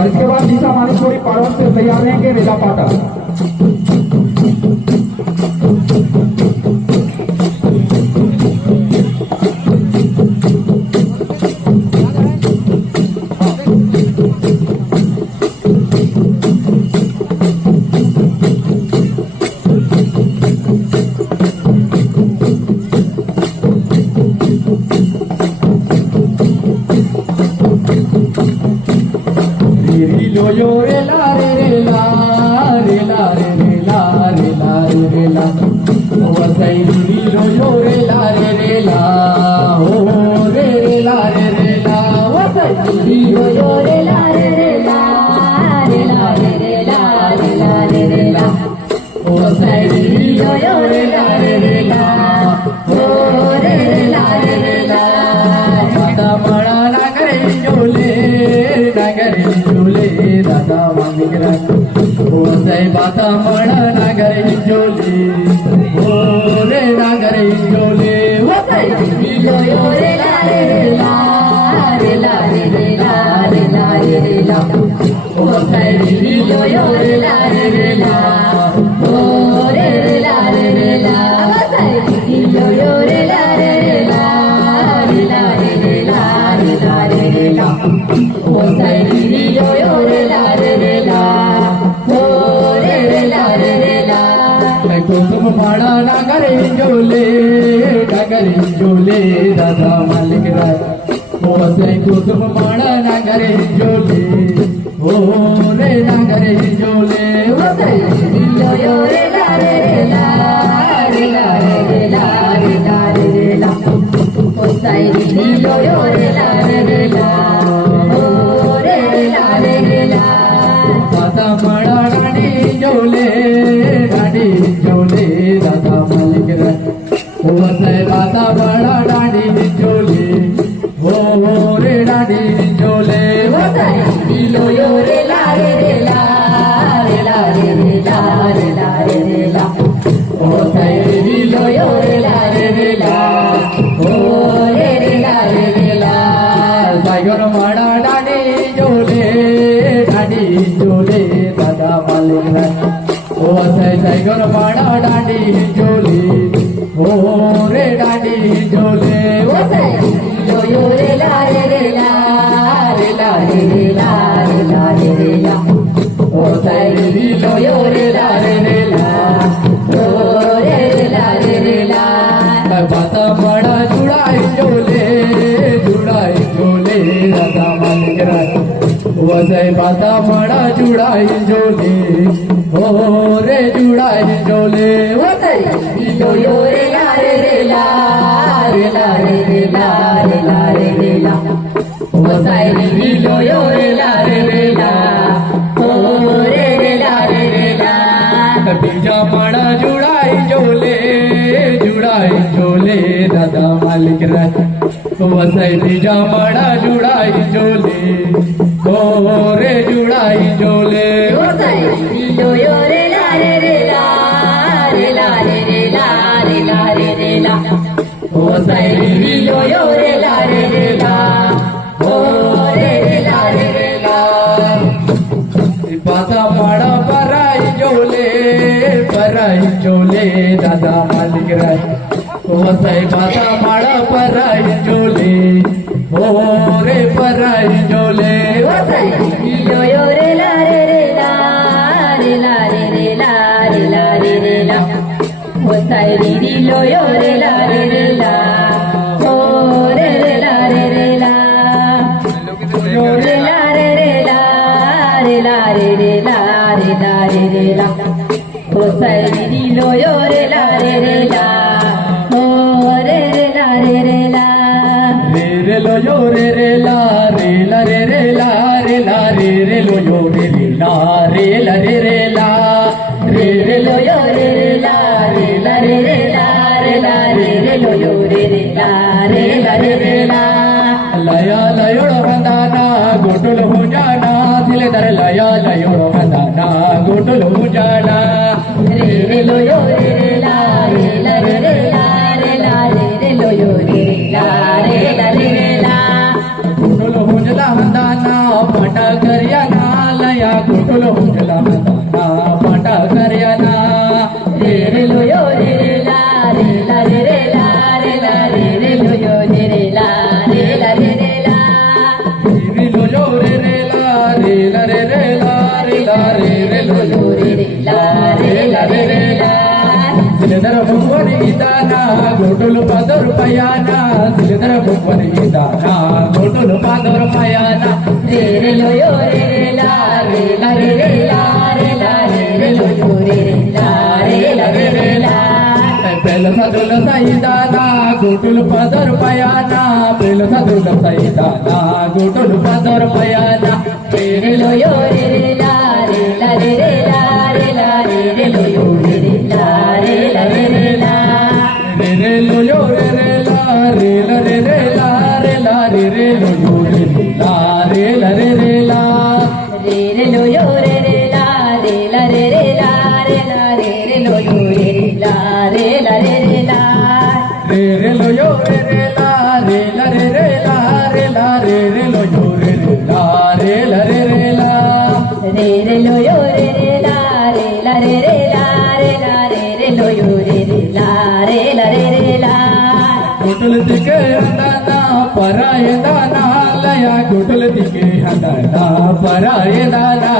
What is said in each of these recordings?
और इसके बाद दिशा मानेश्वरी पार्वत से तैयार रहेंगे रेला पाठक। यो रे ला रे ला रे ला रे ला रे ला रे ला वसई यो रे ला रे ला ओ रे ला रे ला वसई यो रे ला रे ला रे ला रे ला रे ला रे ला वसई यो रे ला रे ला ओ रे ला रे ला दादा मळा ना करे जोले ना करे जोले दादा मांगरा ओ सई बाता मळा ना करे जोले ओ रे ना करे जोले ओ सई यो रे ला रे ला रे ला रे ला रे ला रे ला ओ सई यो रे ला रे ला ओ रे ला रे ला सई यो रे ला रे ला रे ला रे ला रे ला रे ला ओ सई यो रे ला रे ला ओ रे ला रे ला मैं कुसुम माड़ा ना करे जोले दादा मालिक राय ओ सई कुसुम माड़ा ना करे जोले ओ रे ना करे जोले ओ सई यो रे ला रे ला रे ला रे ला रे ला रे ला ओ सई यो रे ला रे ला ओ रे ला रे ला दादा मड़ा डाडी जोले दादा मालिक राय ओ सई दादा मड़ा डाडी जोले ओ रे डाडी जोले ओ सई यो रे ला रे ला रे ला रे ला रे ला रे ला ओ सई यो रे ला रे ला ओ रे ला रे ला सागर मड़ा डाडी जोले दादा मालिक राय ओ सई सागर मड़ा डाडी जोले ओ रे डाडी जोले ओ सई यो रे ला रे ला रे ला रे ला रे ला रे ला ओ सई यो रे ला रे ला ओ रे ला रे ला बाता बड़ा जुड़ाई जोले दादा मालिक राय ओ सई बाता बड़ा जुड़ाई जोले ओ रे जुड़ाई जोले ओ सई यो रे ला रे ला रे ला रे ला रे ला रे ला ओ सई यो रे ला रे ला ओ रे ला रे ला बीजा मड़ा जुड़ाई जोले दादा मालिक राय ओ सई बीजा मड़ा जुड़ाई जोले ओ रे जुड़ाई जोले ओ सई यो रे ला रे ला रे ला रे ला रे ला रे ला ओ सई यो रे ला रे ला ओ रे ला रे ला बाता माड़ा पराई जोले दादा मालिक राय ओ सई बाता माड़ा पराई जोले ओ रे पराई जोले ओ सई यो रे ला रे ला रे ला रे ला रे ला रे ला ओ सई यो रे ला रे ला ओ रे ला रे ला यो रे ला रे ला रे ला रे ला रे ला रे ला ओ सई यो रे ला रे ला ओ रे ला रे ला रे लो यो रे ला रे ला रे ला रे ला रे लो यो रे ला रे ला रे ला रे लो यो रे ला रे ला रे ला रे ला रे लो यो रे ला रे ला रे ला लया लयोड़ वंदना गोटुल हो जाना दिल दर लया लयोड़ वंदना गोटुल हो जाना रे लो यो रे ला रे ला रे ला रे ला रे लो यो रे ला रे ला रे ला गोटुल हो जला वंदना पटा करिया ना या गोटुल हुंडला हाताना पाटा कर्याना रे रे लो यो रे रे ला रे ला रे रे ला रे ला रे रे लो यो रे रे ला रे ला रे रे ला रे लो यो रे रे ला रे ला रे रे ला रे ला रे रे लो यो रे रे ला रे ला रे रे ला दिलदर भुवनी गीताना गोटुल पादर पयाना दिलदर भुवनी गीताना गोटुल पादर पयाना रे रे लो यो रे रे ला रे ला रे रे ला रे ला रे रे लो यो रे रे ला रे ला रे रे ला पेल सदुल सईदाना गोटुल पादर पयाना पेल सदुल सईदाना गोटुल पादर पयाना रे रे लो यो रे रे ला रे ला रे रे ला रे ला रे रे लो यो रे रे ला रे ला रे रे ला रे रे लो यो रे रे ला रे ला रे रे ला रे ला रे रे लो यो रे रे ला रे ला रे रे ला रे रे लो यो रे रे ला रे ला रे रे ला रे ला रे रे लो यो रे रे ला रे ला रे रे ला रे रे लो यो रे रे ला रे ला रे रे ला रे ला रे रे लो यो रे रे ला रे ला रे रे ला रे रे लो यो रे रे ला रे ला रे रे ला रे ला रे रे लो यो रे रे ला रे ला रे रे ला गोटुल तिके हंदाना पराय दाना लया गोटुल तिके हंदाना पराय दाना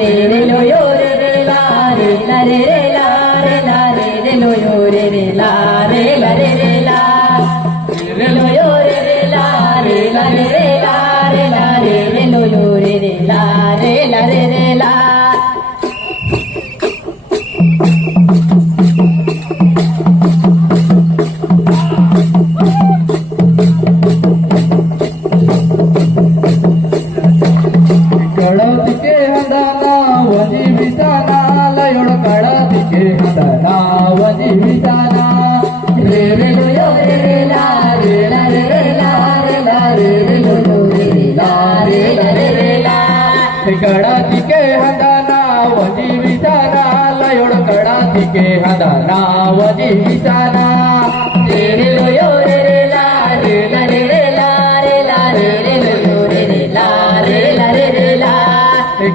रे रे लो यो रे रे ला रे ला रे रे ला रे ला रे रे लो यो रे रे ला रे ला रे रे ला रे लो यो रे रे ला रे ला रे रे ला रे ला रे रे लो यो रे रे ला रे ला रे रे ला कळतिके हंदाना वजी विताना लयोड कळतिके हंदाना वजी विताना रे रे लो यो रे रे ला रे ला रे रे ला रे ला रे रे लो यो रे रे ला रे ला रे रे ला कळतिके हंदाना वजी विताना लयोड कळतिके हंदाना वजी विताना रे रे लो यो रे रे ला रे ला रे रे ला रे ला रे रे लो यो रे रे ला रे ला रे रे ला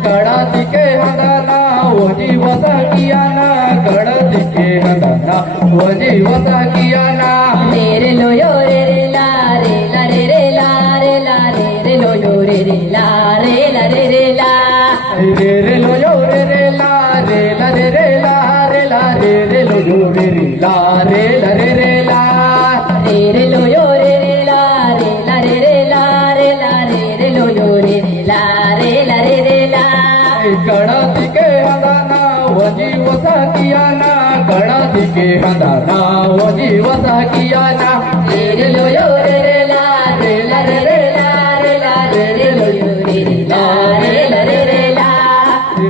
कळतिके हंदाना वजी वसा कियाना कळतिके हंदाना वजी वसा कियाना रे रे लो यो रे रे ला रे ला रे रे ला रे ला रे रे लो यो रे रे ला रे ला रे रे ला रे रे लो यो रे रे ला रे ला रे रे ला रे ला रे रे लो यो रे रे ला रे ला रे रे ला रे रे लो यो रे रे ला रे ला रे रे ला रे ला रे रे लो यो रे रे ला रे ला रे रे ला कळतिके हंदाना वजी वसा कियाना कळतिके हंदाना वजी वसा कियाना रे रे लो यो रे रे ला रे ला रे रे ला रे ला रे रे लो यो रे रे ला रे ला रे रे ला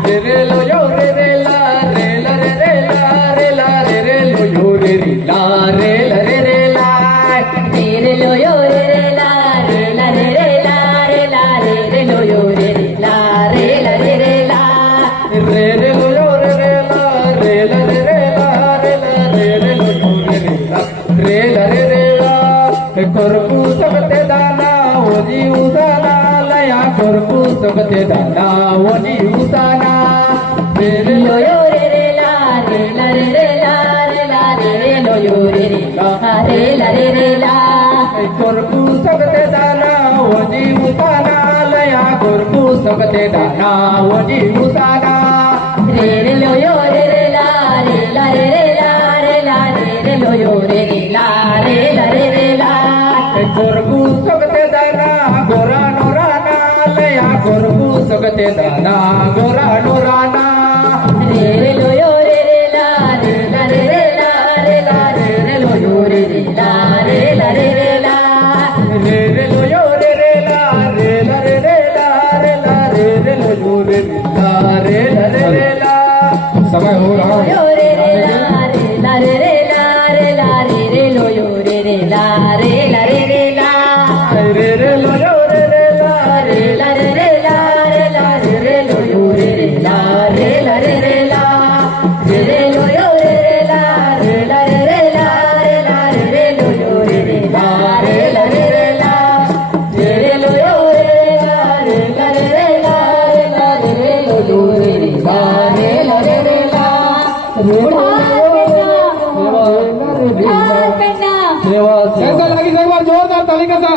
रे रे लो यो रे रे ला रे ला रे रे ला रे ला रे रे लो यो रे रे ला रे ला रे रे ला रे रे लो यो रे रे ला रे ला रे रे ला रे ला रे रे लो यो रे रे ला रे ला रे रे ला रे रे लो यो रे रे ला रे ला रे रे ला रे ला रे रे लो यो रे रे ला रे ला रे रे ला करकू सकते दाना वजी उसाना लया करकू सकते दाना वजी उसाना रे रे लो यो रे रे ला रे ला रे रे ला रे ला रे रे लो यो रे रे ला रे ला रे रे ला करकू सकते दाना वजी उसाना लया करकू सकते दाना वजी उसाना रे रे लो यो रे रे ला रे ला रे रे ला रे ला रे रे लो यो रे रे ला रे ला रे रे ला करकू सकते दाना गोरा नोराना लया करकू सकते दाना गोरा नोराना रे रे लो यो रे रे ला रे ला रे रे ला रे ला रे रे लो यो रे रे ला रे ला रे रे ला रे रे लो यो रे रे ला रे ला रे रे ला रे ला रे रे लो यो रे रे ला रे ला रे रे ला समय हो रहा है यो रे रे ला रे ला रे रे ला रे ला रे रे लो यो रे रे ला रे ला रे रे ला रे रे लो यो रे रे ला रे ला रे रे ला रे ला रे रे लो यो रे रे ला ला रे ला रे रे ला रे ला त्यांचा लागी सर्व जोरदार ताली कसा